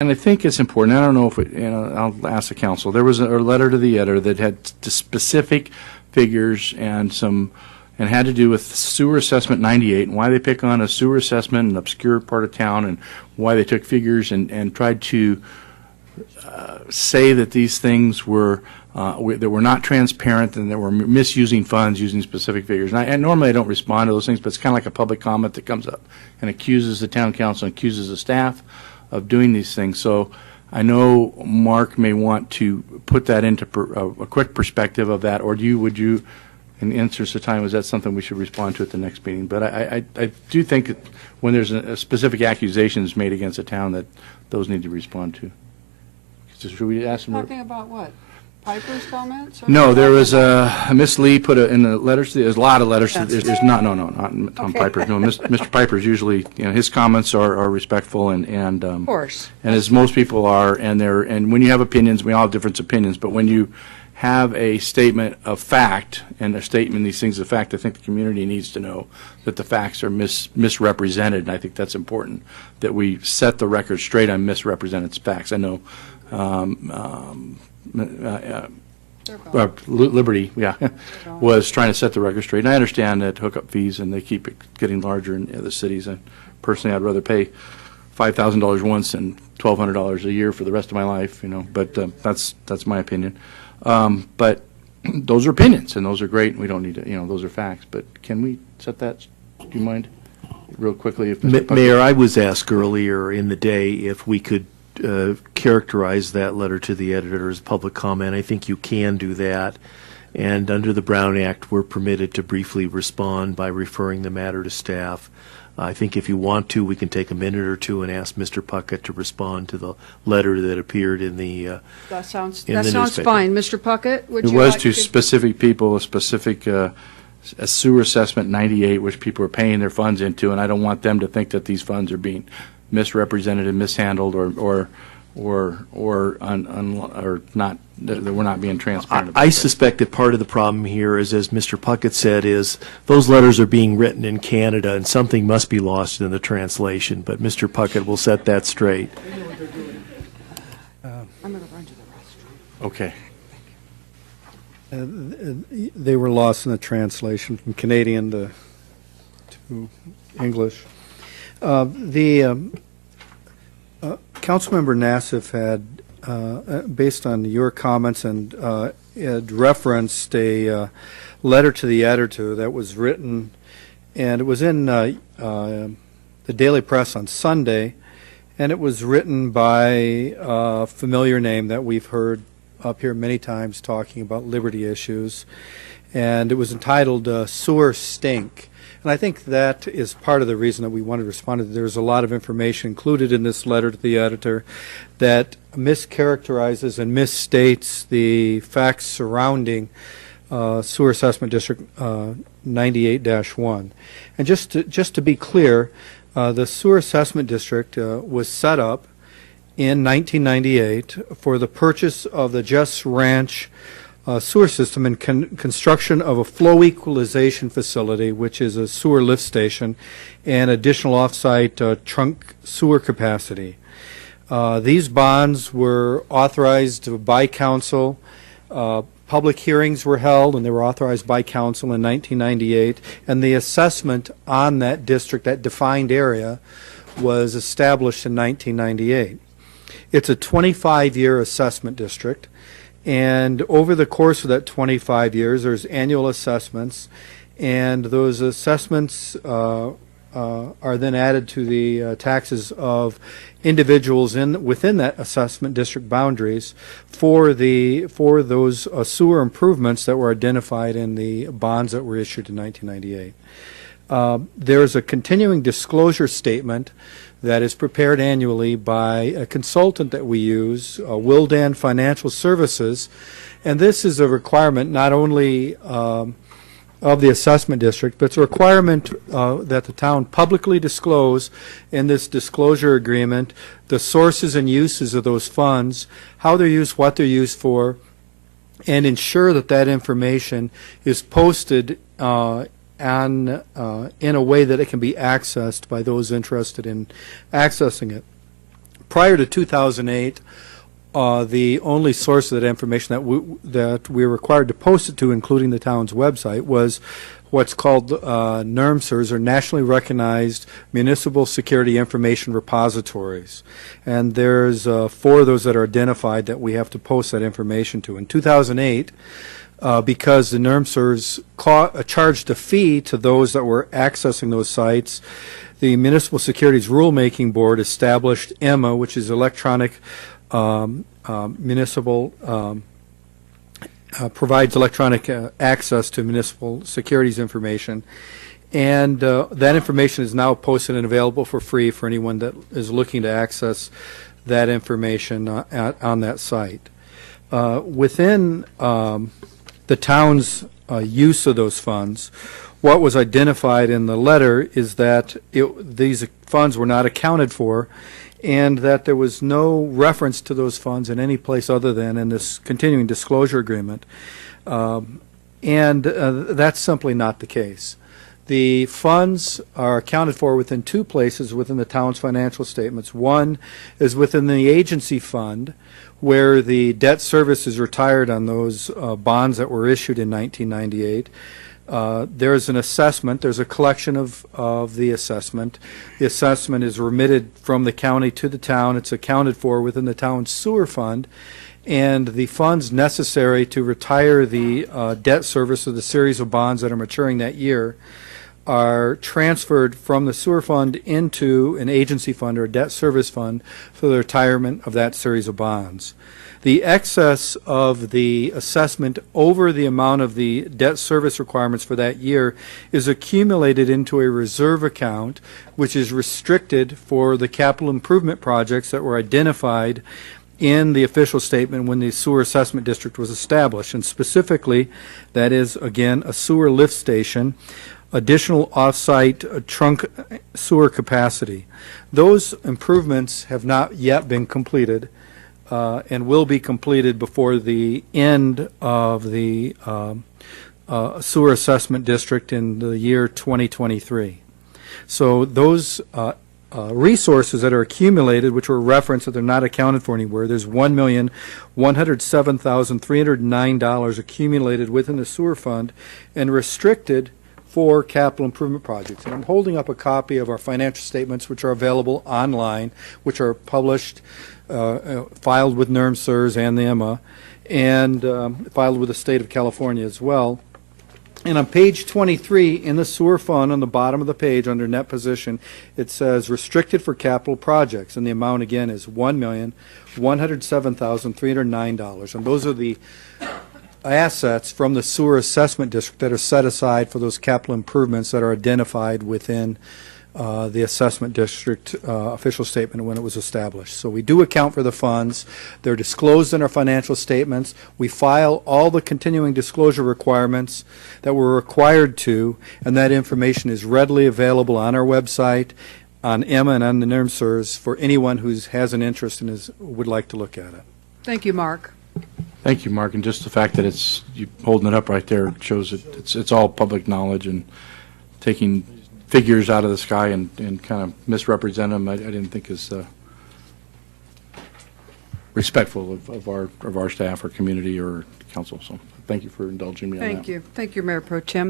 And I think it's important. I don't know if I'll ask the council. There was a letter to the editor that had specific figures and had to do with sewer assessment 98 and why they pick on a sewer assessment in an obscure part of town and why they took figures and tried to say that these things were that were not transparent and that were misusing funds using specific figures. And normally I don't respond to those things, but it's kind of like a public comment that comes up and accuses the town council and accuses the staff of doing these things. So I know Mark may want to put that into a quick perspective of that, or would you, in the interest of time, is that something we should respond to at the next meeting? But I do think that when there's a specific accusations made against a town that those need to respond to. So should we ask them? Talking about what? Piper's comments? No, there was Miss Lee put in the letters. There's a lot of letters. There's not Tom Okay. Piper. No, Mr. Piper's usually, his comments are respectful and Of course. and as most people are, and when you have opinions, we all have different opinions, but when you have a statement of fact and a statement these things of fact, I think the community needs to know that the facts are misrepresented, and I think that's important that we set the record straight on misrepresented facts. I know Liberty, was trying to set the record straight. And I understand that hookup fees, and they keep getting larger in the cities. And personally, I'd rather pay $5,000 once than $1,200 a year for the rest of my life. But that's my opinion. But those are opinions, and those are great. And we don't need to, those are facts. But can we set that? Do you mind, real quickly, if Mr. Mayor, I was asked earlier in the day if we could characterize that letter to the editor as public comment. I think you can do that. And under the Brown Act, we're permitted to briefly respond by referring the matter to staff. I think if you want to, we can take a minute or two and ask Mr. Puckett to respond to the letter that appeared in the That sounds newspaper. fine. Mr. Puckett, would It you was like to specific people, a specific a sewer assessment 98, which people are paying their funds into, and I don't want them to think that these funds are being misrepresented and mishandled or not, that we're not being transparent about I that. suspect that part of the problem here is, as Mr. Puckett said, is those letters are being written in Canada and something must be lost in the translation, but Mr. Puckett will set that straight. I'm going to run to the restroom. Okay. They were lost in the translation from Canadian to English. Councilmember Nassif had, based on your comments, and had referenced a letter to the editor that was written, and it was in the Daily Press on Sunday, and it was written by a familiar name that we've heard up here many times talking about liberty issues, and it was entitled Sewer Stink. And I think that is part of the reason that we wanted to respond to it. There's a lot of information included in this letter to the editor that mischaracterizes and misstates the facts surrounding Sewer Assessment District 98-1. And just to be clear, the Sewer Assessment District was set up in 1998 for the purchase of the Jess Ranch sewer system and construction of a flow equalization facility, which is a sewer lift station, and additional off-site trunk sewer capacity. These bonds were authorized by council. Public hearings were held, and they were authorized by council in 1998, and the assessment on that district, that defined area, was established in 1998. It's a 25-year assessment district. And over the course of that 25 years, there's annual assessments, and those assessments are then added to the taxes of individuals within that assessment district boundaries for those sewer improvements that were identified in the bonds that were issued in 1998. There's a continuing disclosure statement that is prepared annually by a consultant that we use, Wildan Financial Services, and this is a requirement not only of the assessment district, but it's a requirement that the town publicly disclose in this disclosure agreement the sources and uses of those funds, how they're used, what they're used for, and ensure that that information is posted in a way that it can be accessed by those interested in accessing it. prior to 2008, the only source of that information that we were required to post it to, including the town's website, was what's called NERMSERs, or Nationally Recognized Municipal Security Information Repositories. And there's 4 of those that are identified that we have to post that information to. In 2008, because the NERMSERs charged a fee to those that were accessing those sites, the Municipal Securities Rulemaking Board established EMA, which is Electronic Municipal provides electronic access to municipal securities information, and that information is now posted and available for free for anyone that is looking to access that information on that site. Within the town's use of those funds, what was identified in the letter is that these funds were not accounted for, and that there was no reference to those funds in any place other than in this continuing disclosure agreement. That's simply not the case. The funds are accounted for within 2 places within the town's financial statements. One is within the agency fund, where the debt service is retired on those bonds that were issued in 1998. There's an assessment. There's a collection of the assessment. The assessment is remitted from the county to the town. It's accounted for within the town's sewer fund. And the funds necessary to retire the debt service of the series of bonds that are maturing that year are transferred from the sewer fund into an agency fund or a debt service fund for the retirement of that series of bonds. The excess of the assessment over the amount of the debt service requirements for that year is accumulated into a reserve account, which is restricted for the capital improvement projects that were identified in the official statement when the sewer assessment district was established. And specifically, that is, again, a sewer lift station, additional off-site trunk sewer capacity. Those improvements have not yet been completed, and will be completed before the end of the sewer assessment district in the year 2023. So those resources that are accumulated, which were referenced that they're not accounted for anywhere, there's $1,107,309 accumulated within the sewer fund and restricted for capital improvement projects. And I'm holding up a copy of our financial statements, which are available online, which are published, filed with NERMSERS and the EMA, and filed with the state of California as well. And on page 23 in the sewer fund, on the bottom of the page under net position, it says restricted for capital projects, and the amount again is $1,107,309. And those are the assets from the sewer assessment district that are set aside for those capital improvements that are identified within the assessment district official statement when it was established. So we do account for the funds. They're disclosed in our financial statements. We file all the continuing disclosure requirements that we're required to, and that information is readily available on our website, on EMA and on the NERMSERS for anyone who has an interest and would like to look at it. Thank you, Mark. Thank you, Mark. And just the fact that you holding it up right there shows it's all public knowledge, and taking figures out of the sky and kind of misrepresent them, I didn't think is respectful of our staff or community or council. So thank you for indulging me on that. Thank you. Thank you, Mayor Pro Tem.